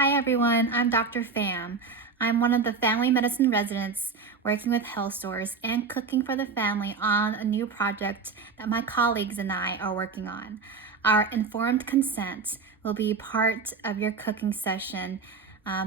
Hi everyone, I'm Dr. Pham. I'm one of the family medicine residents working with health stores and cooking for the family on a new project that my colleagues and I are working on. Our informed consent will be part of your cooking session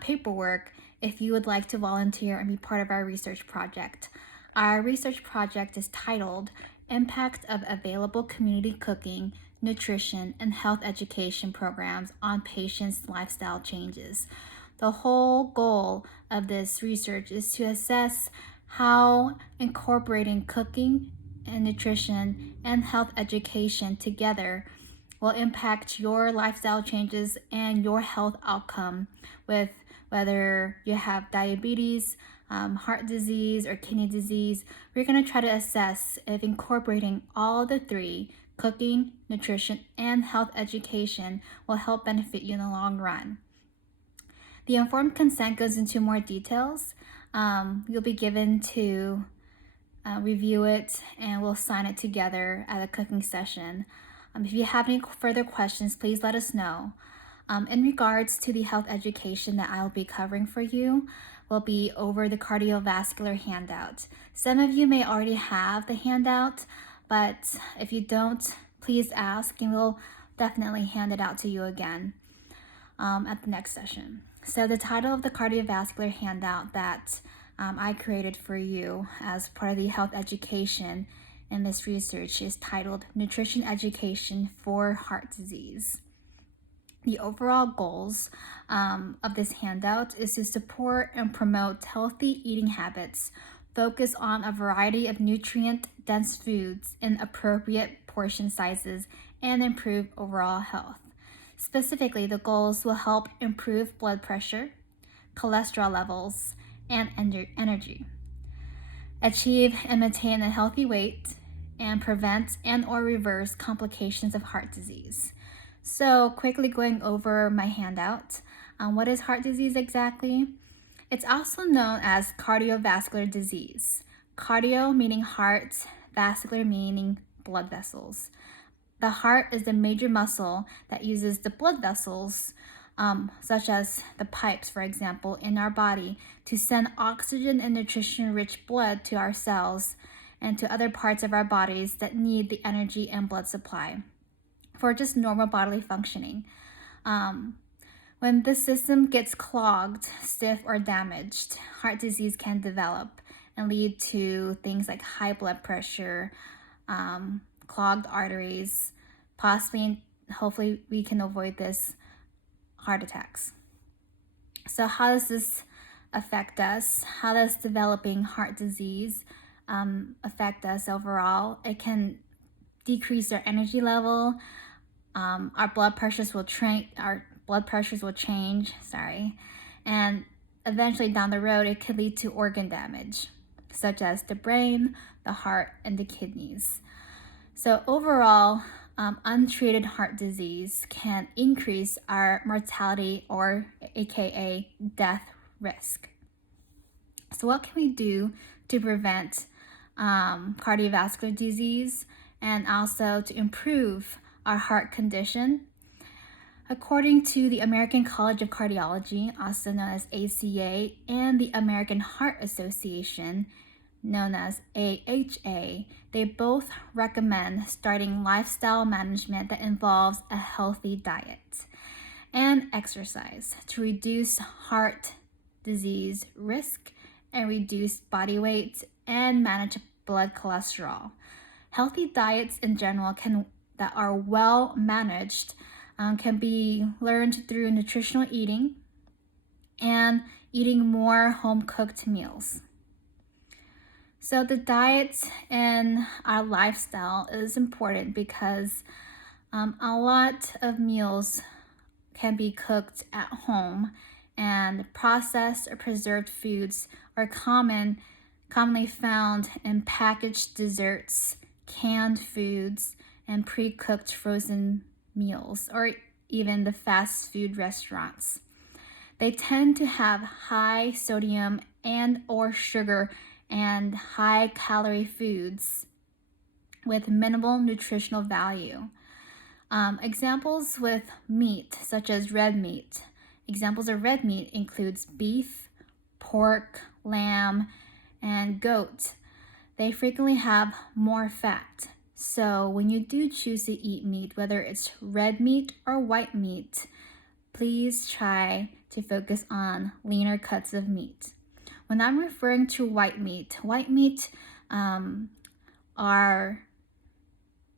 paperwork if you would like to volunteer and be part of our research project. Our research project is titled Impact of Available Community Cooking, Nutrition, and Health Education Programs on Patients' Lifestyle Changes. The whole goal of this research is to assess how incorporating cooking and nutrition and health education together will impact your lifestyle changes and your health outcome with whether you have diabetes, heart disease, or kidney disease. We're going to try to assess if incorporating all the three, cooking, nutrition, and health education, will help benefit you in the long run. The informed consent goes into more details. You'll be given to review it, and we'll sign it together at a cooking session. If you have any further questions, please let us know. In regards to the health education that I'll be covering for you, will be over the cardiovascular handout. Some of you may already have the handout, but if you don't, please ask and we'll definitely hand it out to you again at the next session. So the title of the cardiovascular handout that I created for you as part of the health education in this research is titled Nutrition Education for Heart Disease. The overall goals of this handout is to support and promote healthy eating habits, focus on a variety of nutrient-dense foods in appropriate portion sizes, and improve overall health. Specifically, the goals will help improve blood pressure, cholesterol levels, and energy, achieve and maintain a healthy weight, and prevent and/or reverse complications of heart disease. So, quickly going over my handout. What is heart disease exactly? It's also known as cardiovascular disease. Cardio meaning heart, vascular meaning blood vessels. The heart is the major muscle that uses the blood vessels, such as the pipes, for example, in our body to send oxygen and nutrition-rich blood to our cells and to other parts of our bodies that need the energy and blood supply for just normal bodily functioning. When this system gets clogged, stiff, or damaged, heart disease can develop and lead to things like high blood pressure, clogged arteries, possibly, hopefully we can avoid this, heart attacks. So how does this affect us? How does developing heart disease affect us overall? It can decrease our energy level. Our blood pressures will change, and eventually down the road it could lead to organ damage, such as the brain, the heart, and the kidneys. So overall, untreated heart disease can increase our mortality, or aka death risk. So what can we do to prevent cardiovascular disease and also to improve our heart condition? According to the American College of Cardiology, also known as ACA, and the American Heart Association, known as AHA, they both recommend starting lifestyle management that involves a healthy diet and exercise to reduce heart disease risk and reduce body weight and manage blood cholesterol. Healthy diets in general that are well managed can be learned through nutritional eating and eating more home-cooked meals. So the diet and our lifestyle is important because a lot of meals can be cooked at home, and processed or preserved foods are commonly found in packaged desserts, canned foods, and pre-cooked frozen meals, or even the fast food restaurants. They tend to have high sodium and or sugar and high calorie foods with minimal nutritional value. Examples with meat, such as red meat, Examples of red meat includes beef, pork, lamb, and goat. They frequently have more fat. So when you do choose to eat meat, whether it's red meat or white meat, please try to focus on leaner cuts of meat. When I'm referring to white meat are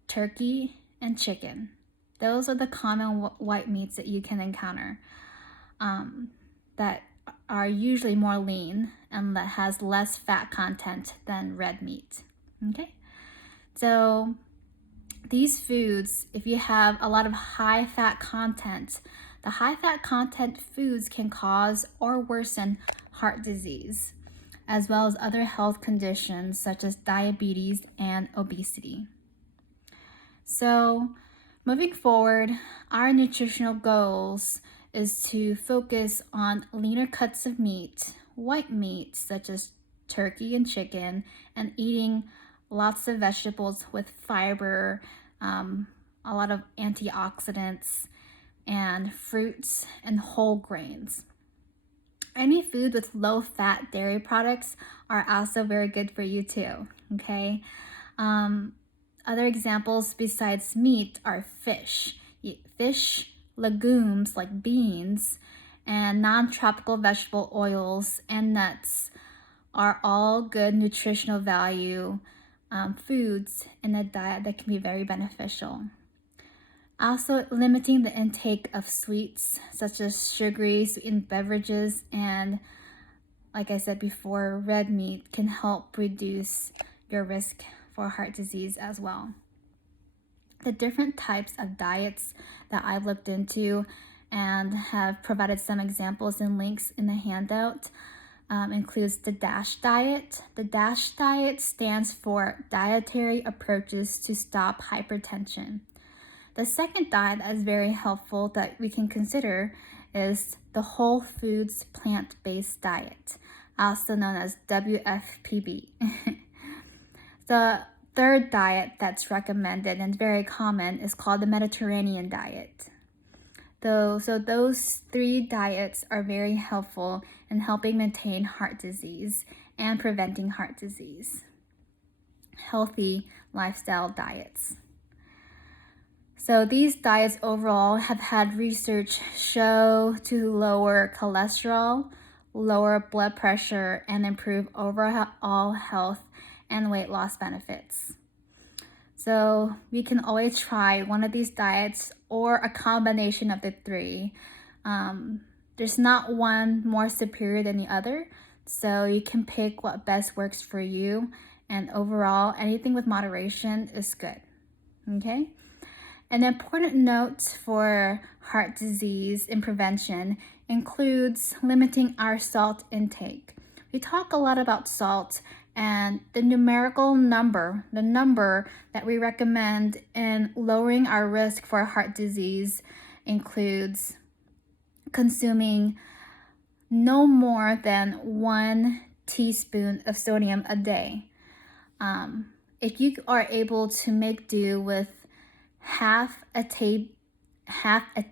turkey and chicken. Those are the common white meats that you can encounter that are usually more lean and that has less fat content than red meat. Okay, so these foods, if you have a lot of high fat content, the high fat content foods can cause or worsen heart disease, as well as other health conditions such as diabetes and obesity. So moving forward, our nutritional goals is to focus on leaner cuts of meat, white meat such as turkey and chicken, and eating lots of vegetables with fiber, a lot of antioxidants, and fruits and whole grains. Any food with low fat dairy products are also very good for you too, okay? Other examples besides meat are fish. Fish, legumes like beans, and non-tropical vegetable oils and nuts are all good nutritional value foods in a diet that can be very beneficial. Also, limiting the intake of sweets such as sugary sweetened beverages and, like I said before, red meat can help reduce your risk for heart disease as well. The different types of diets that I've looked into and have provided some examples and links in the handout includes the DASH diet. The DASH diet stands for Dietary Approaches to Stop Hypertension. The second diet that is very helpful that we can consider is the Whole Foods Plant-Based Diet, also known as WFPB. The third diet that's recommended and very common is called the Mediterranean diet. So those three diets are very helpful in helping maintain heart disease and preventing heart disease. Healthy lifestyle diets. So these diets overall have had research show to lower cholesterol, lower blood pressure, and improve overall health and weight loss benefits. So we can always try one of these diets or a combination of the three. There's not one more superior than the other, so you can pick what best works for you, and overall, anything with moderation is good, okay? An important note for heart disease and prevention includes limiting our salt intake. We talk a lot about salt, and the numerical number, the number that we recommend in lowering our risk for heart disease includes consuming no more than 1 teaspoon of sodium a day. If you are able to make do with half a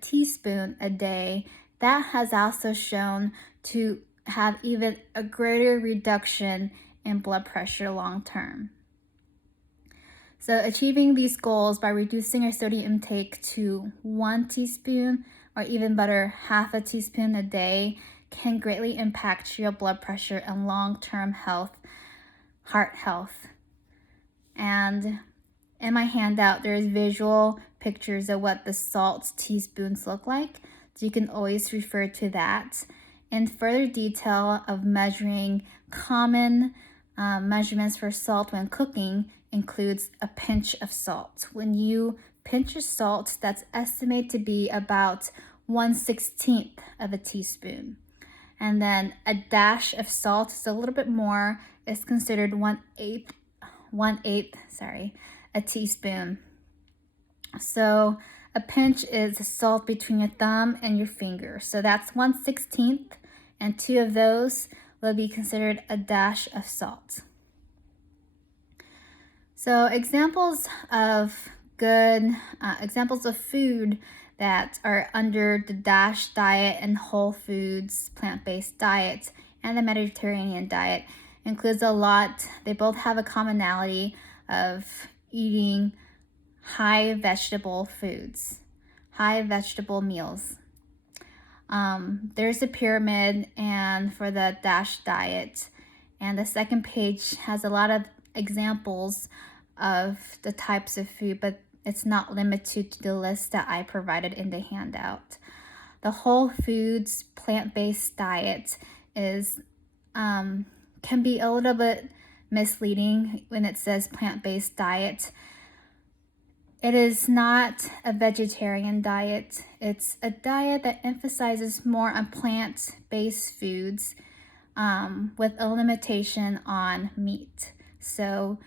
teaspoon a day, that has also shown to have even a greater reduction in blood pressure long term. So achieving these goals by reducing our sodium intake to 1 teaspoon or even better, half a teaspoon a day can greatly impact your blood pressure and long-term health, heart health. And in my handout, there's visual pictures of what the salt teaspoons look like. So you can always refer to that. And further detail of measuring common measurements for salt when cooking includes a pinch of salt. When you pinch of salt, that's estimated to be about 1/16 of a teaspoon. And then a dash of salt is a little bit more, is considered 1/8 a teaspoon. So a pinch is salt between your thumb and your finger. So that's 1/16, and 2 of those will be considered a dash of salt. So examples of food that are under the DASH diet and Whole Foods plant-based diet, and the Mediterranean diet includes a lot. They both have a commonality of eating high vegetable foods, high vegetable meals. There's a pyramid and for the DASH diet, and the second page has a lot of examples of the types of food, but it's not limited to the list that I provided in the handout. The Whole Foods plant-based diet is can be a little bit misleading when it says plant-based diet. It is not a vegetarian diet. It's a diet that emphasizes more on plant-based foods with a limitation on meat. So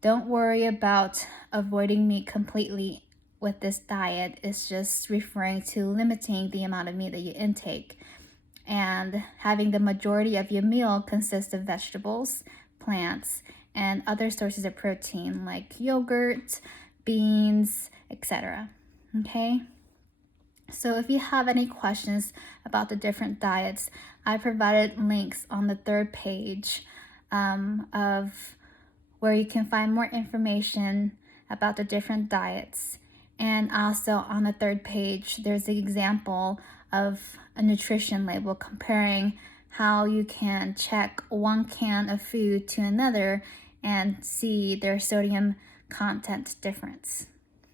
don't worry about avoiding meat completely with this diet. It's just referring to limiting the amount of meat that you intake and having the majority of your meal consist of vegetables, plants, and other sources of protein like yogurt, beans, etc. Okay? So if you have any questions about the different diets, I provided links on the third page of where you can find more information about the different diets. And also on the third page, there's an example of a nutrition label comparing how you can check one can of food to another and see their sodium content difference.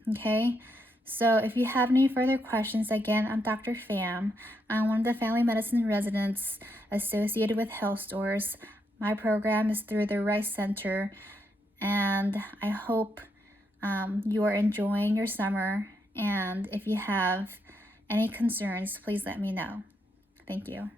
Okay? So if you have any further questions, again, I'm Dr. Pham. I'm one of the family medicine residents associated with Health Stores. My program is through the Rice Center, and I hope you are enjoying your summer. And if you have any concerns, please let me know. Thank you.